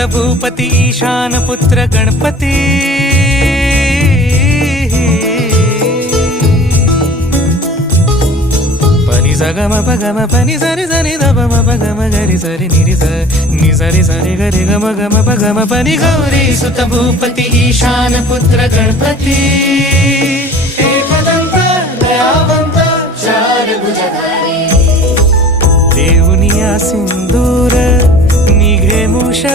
सुत भूपती ईशान पुत्र गणपती पनि सगम पगम पनि सरि सरि दपम पगम गरि सरि निरि स नि सरि सरि गरि गम गम पगम पनि गौरी सुत भूपती ईशान पुत्र गणपती एकदंत दयावंत चार भुजधारी देऊनिया सिंदूर निघे मूषक